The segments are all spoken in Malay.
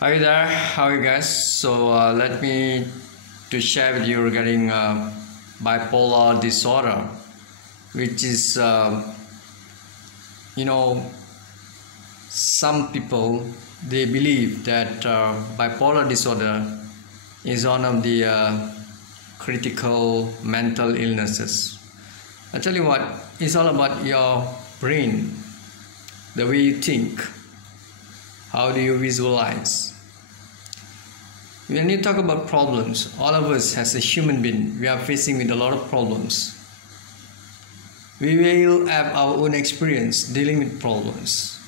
Hi there, how are you guys? Let me to share with you regarding bipolar disorder, which is you know some people they believe that bipolar disorder is one of the critical mental illnesses. I tell you what, it's all about your brain, the way you think, how do you visualize. When you talk about problems, all of us as a human being, we are facing with a lot of problems. We will have our own experience dealing with problems.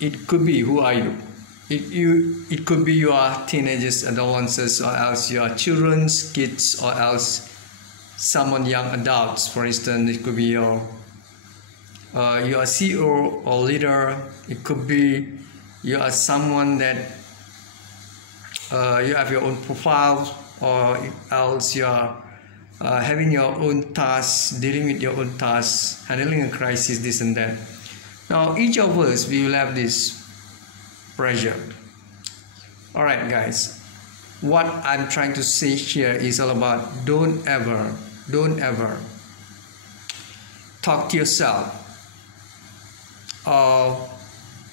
It could be who are you? It could be you are teenagers, adolescents, or else you are children's, kids, or else someone young adults. For instance, it could be you are CEO or leader. It could be you are someone that you have your own profile, or else you are having your own tasks, dealing with your own tasks, handling a crisis, this and that. Now, each of us, we will have this pressure. All right, guys. What I'm trying to say here is all about don't ever talk to yourself, or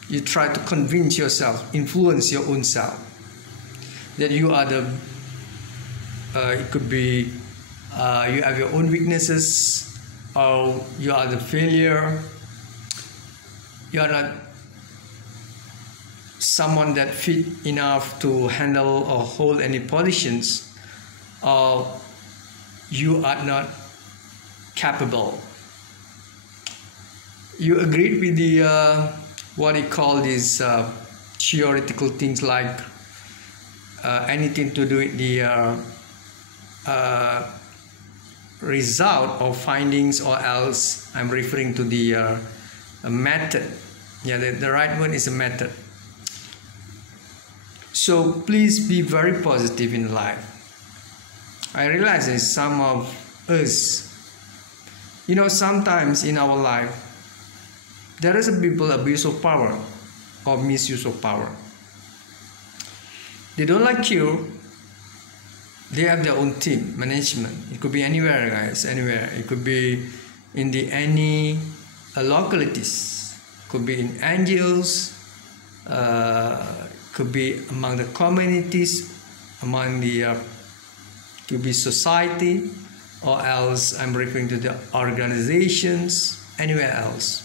you try to convince yourself, influence your own self that you are the it could be you have your own weaknesses, or you are the failure, you are not someone that fit enough to handle or hold any positions, or you are not capable. You agreed with the what you call these theoretical things like anything to do with the result or findings, or else I'm referring to the method. Yeah, the right word is a method. So please be very positive in life. I realize that some of us, sometimes in our life there is a people abuse of power or misuse of power. They don't like you. They have their own team management. It could be anywhere, guys, anywhere. It could be in the any localities. Could be in NGOs. Could be among the communities, among the could be society, or else I'm referring to the organizations, anywhere else.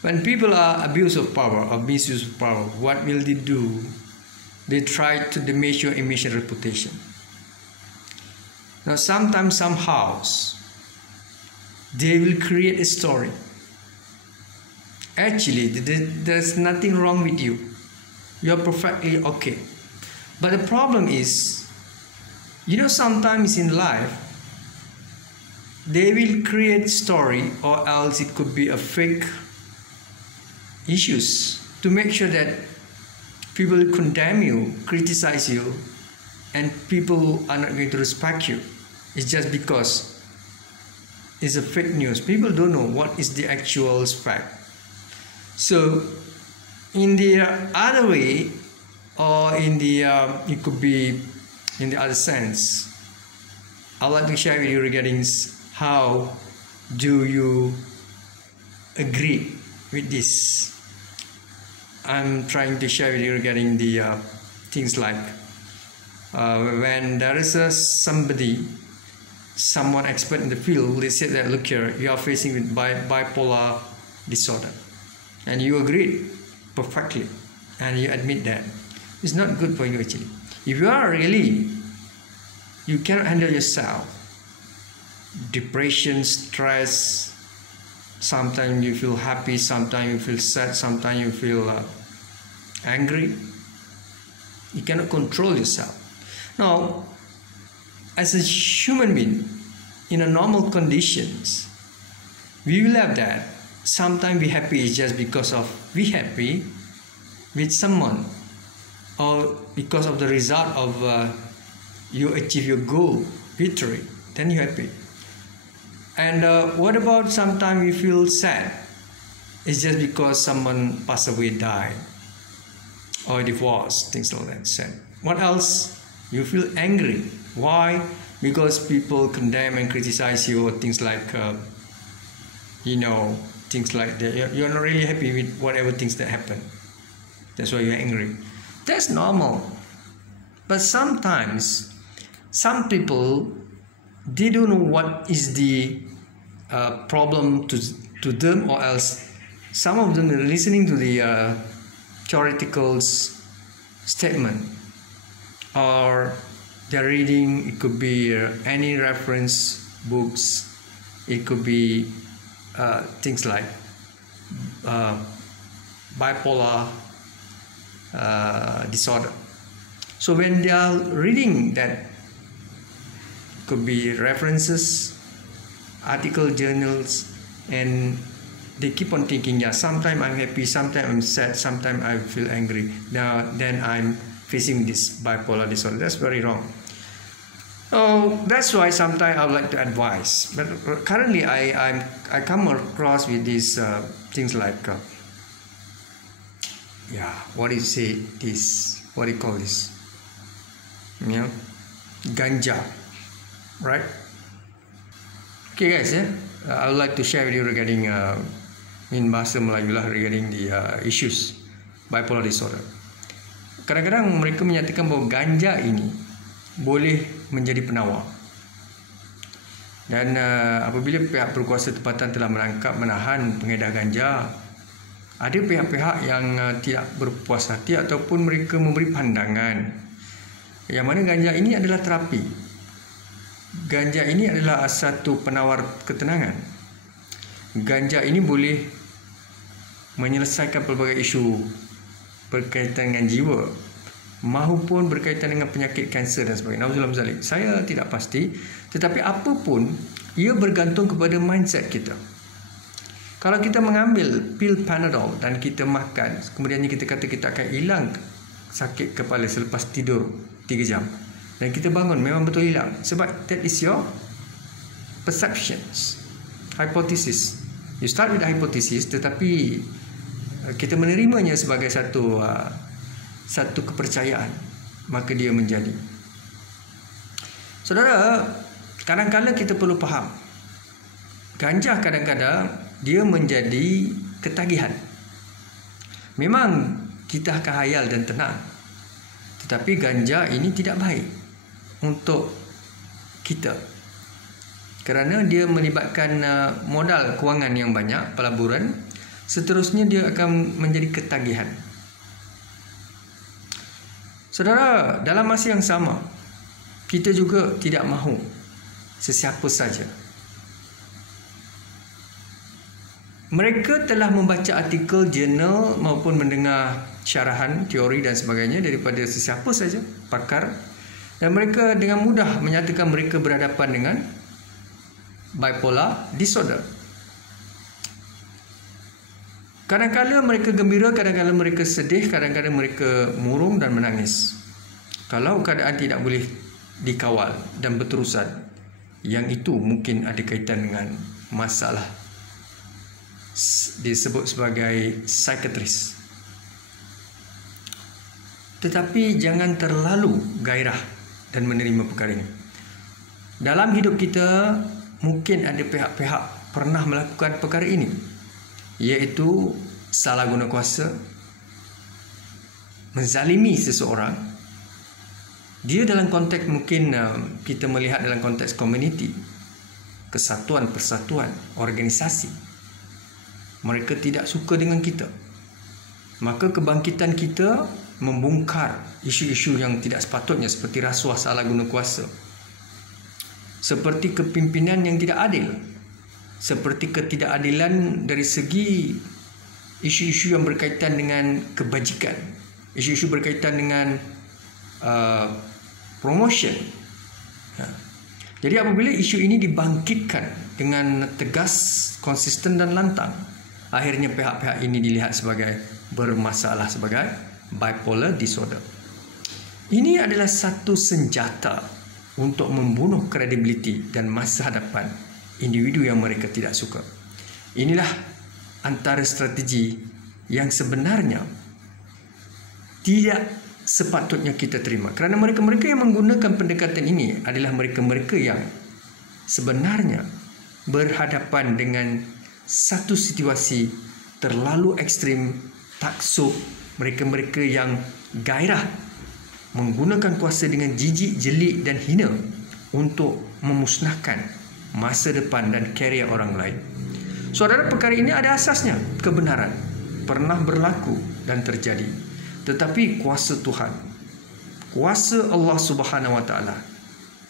When people are abuse of power or misuse of power, what will they do? They try to diminish your image and reputation. Now, sometimes, somehow, they will create a story. Actually, there's nothing wrong with you. You're perfectly okay. But the problem is, sometimes in life, they will create story, or else it could be a fake issues to make sure that people condemn you, criticize you, and people are not going to respect you. It's just because it's a fake news. People don't know what is the actual fact. So, in the other way, or in the it could be in the other sense, I'd like to share with you regarding how do you agree with this. I'm trying to share with you regarding the things like when there is someone expert in the field, they said that, look here, you are facing with bipolar disorder, and you agreed perfectly, and you admit that it's not good for you. Actually, if you are really, you cannot handle yourself, depression, stress, sometimes you feel happy, sometimes you feel sad, sometimes you feel angry. You cannot control yourself. Now, as a human being, in a normal conditions, we will have that. Sometimes we happy is just because of we happy with someone, or because of the result of you achieve your goal, victory, then you happy. And what about sometimes you feel sad? It's just because someone passed away, died, or divorce, things like that. So, what else? You feel angry. Why? Because people condemn and criticize you, or things like, things like that. You're not really happy with whatever things that happen. That's why you're angry. That's normal. But sometimes, some people, they don't know what is the problem to them, or else some of them are listening to the theoretical statement, or they're reading, it could be any reference books, it could be things like bipolar disorder. So when they are reading that, could be references, article, journals, and they keep on thinking, yeah, sometimes I'm happy, sometimes I'm sad, sometimes I feel angry. Now then I'm facing this bipolar disorder. That's very wrong. So that's why sometimes I would like to advise. But currently I come across with these things like what do you say this? What do you call this? Ganja, right? Okay guys, I would like to share with you regarding in bahasa Melayu lah, regarding the issues bipolar disorder. Kadang-kadang mereka menyatakan bahawa ganja ini boleh menjadi penawar. Dan apabila pihak berkuasa tempatan telah menangkap, menahan pengedar ganja, ada pihak-pihak yang tidak berpuas hati ataupun mereka memberi pandangan yang mana ganja ini adalah terapi. Ganja ini adalah satu penawar ketenangan. Ganja ini boleh menyelesaikan pelbagai isu berkaitan dengan jiwa maupun berkaitan dengan penyakit kanser dan sebagainya. Nauzubillah. Saya tidak pasti, tetapi apapun ia bergantung kepada mindset kita. Kalau kita mengambil pil Panadol dan kita makan, kemudiannya kita kata kita akan hilang sakit kepala selepas tidur 3 jam, dan kita bangun memang betul hilang, sebab that is your perceptions, hypothesis. You start with the hypothesis, tetapi kita menerimanya sebagai satu kepercayaan, maka dia menjadi. Saudara, kadang-kadang kita perlu faham, ganja kadang-kadang dia menjadi ketagihan. Memang kita akan hayal dan tenang, tetapi ganja ini tidak baik untuk kita, kerana dia melibatkan modal kewangan yang banyak, pelaburan. Seterusnya dia akan menjadi ketagihan. Saudara, dalam masa yang sama, kita juga tidak mahu sesiapa saja. Mereka telah membaca artikel, jurnal maupun mendengar syarahan, teori dan sebagainya daripada sesiapa saja, pakar, dan mereka dengan mudah menyatakan mereka berhadapan dengan bipolar disorder. Kadang-kadang mereka gembira, kadang-kadang mereka sedih, kadang-kadang mereka murung dan menangis. Kalau keadaan tidak boleh dikawal dan berterusan, yang itu mungkin ada kaitan dengan masalah disebut sebagai psikiatris. Tetapi jangan terlalu gairah dan menerima perkara ini. Dalam hidup kita mungkin ada pihak-pihak pernah melakukan perkara ini, iaitu salah guna kuasa, menzalimi seseorang. Dia dalam konteks mungkin kita melihat dalam konteks komuniti, kesatuan, persatuan, organisasi. Mereka tidak suka dengan kita, maka kebangkitan kita membongkar isu-isu yang tidak sepatutnya, seperti rasuah, salah guna kuasa, seperti kepimpinan yang tidak adil, seperti ketidakadilan dari segi isu-isu yang berkaitan dengan kebajikan, isu-isu berkaitan dengan promotion. Jadi apabila isu ini dibangkitkan dengan tegas, konsisten dan lantang, akhirnya pihak-pihak ini dilihat sebagai bermasalah, sebagai bipolar disorder. Ini adalah satu senjata untuk membunuh kredibiliti dan masa hadapan individu yang mereka tidak suka. Inilah antara strategi yang sebenarnya tidak sepatutnya kita terima. Kerana mereka-mereka yang menggunakan pendekatan ini adalah mereka-mereka yang sebenarnya berhadapan dengan satu situasi terlalu ekstrim, taksub. Mereka-mereka yang gairah menggunakan kuasa dengan jijik, jelik dan hina untuk memusnahkan masa depan dan karier orang lain. Saudara, perkara ini ada asasnya, kebenaran, pernah berlaku dan terjadi. Tetapi kuasa Tuhan, kuasa Allah Subhanahu Wa Taala,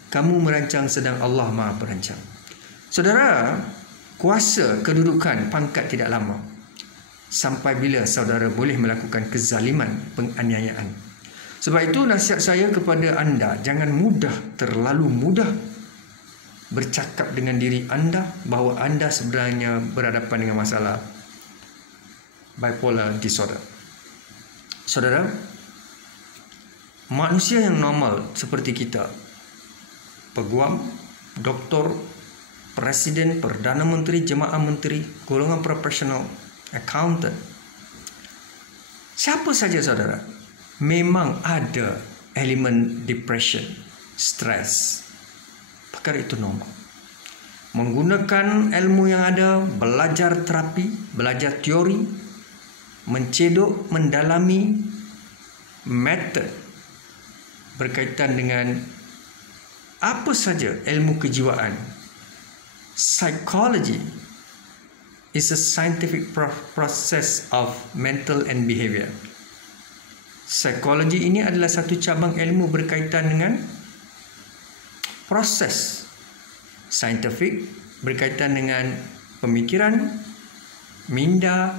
kamu merancang sedang Allah Maha Perancang. Saudara, kuasa, kedudukan, pangkat tidak lama. Sampai bila saudara boleh melakukan kezaliman, penganiayaan? Sebab itu nasihat saya kepada anda, jangan terlalu mudah bercakap dengan diri anda bahawa anda sebenarnya berhadapan dengan masalah bipolar disorder. Saudara, manusia yang normal seperti kita, peguam, doktor, presiden, perdana menteri, jemaah menteri, golongan profesional, accountant, siapa saja saudara, memang ada elemen depression, stres. Perkara itu normal. Menggunakan ilmu yang ada, belajar terapi, belajar teori, mencedok, mendalami metod berkaitan dengan apa saja ilmu kejiwaan. Psychology is a scientific process of mental and behavior. Psikologi ini adalah satu cabang ilmu berkaitan dengan proses saintifik berkaitan dengan pemikiran, minda,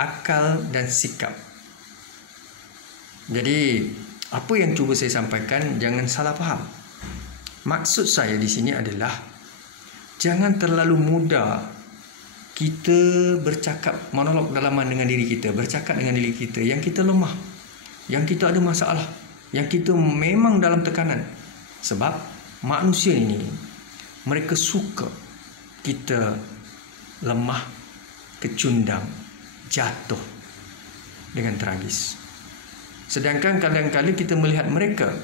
akal dan sikap. Jadi, apa yang cuba saya sampaikan, jangan salah faham. Maksud saya di sini adalah jangan terlalu mudah kita bercakap monolog dalaman dengan diri kita, bercakap dengan diri kita yang kita lemah, yang kita ada masalah, yang kita memang dalam tekanan. Sebab manusia ini, mereka suka kita lemah, kecundang, jatuh dengan tragis. Sedangkan kadang-kadang kita melihat mereka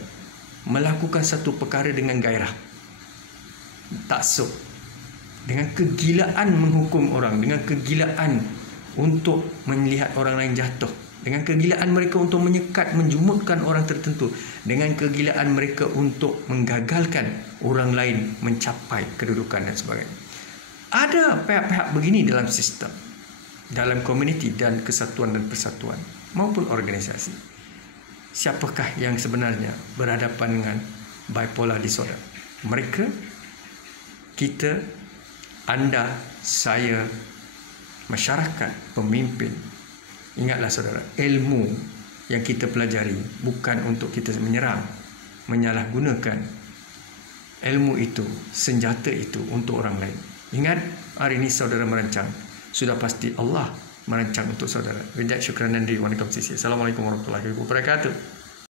melakukan satu perkara dengan gairah, taksub, dengan kegilaan menghukum orang, dengan kegilaan untuk melihat orang lain jatuh, dengan kegilaan mereka untuk menyekat, menjumutkan orang tertentu, dengan kegilaan mereka untuk menggagalkan orang lain mencapai kedudukan dan sebagainya. Ada pihak-pihak begini dalam sistem, dalam komuniti dan kesatuan dan persatuan maupun organisasi. Siapakah yang sebenarnya berhadapan dengan bipolar disorder? Mereka, kita, anda, saya, masyarakat, pemimpin. Ingatlah saudara, ilmu yang kita pelajari bukan untuk kita menyerang, menyalahgunakan. Ilmu itu, senjata itu untuk orang lain. Ingat, hari ini saudara merancang, sudah pasti Allah merancang untuk saudara. Syukran dan Assalamualaikum warahmatullahi wabarakatuh.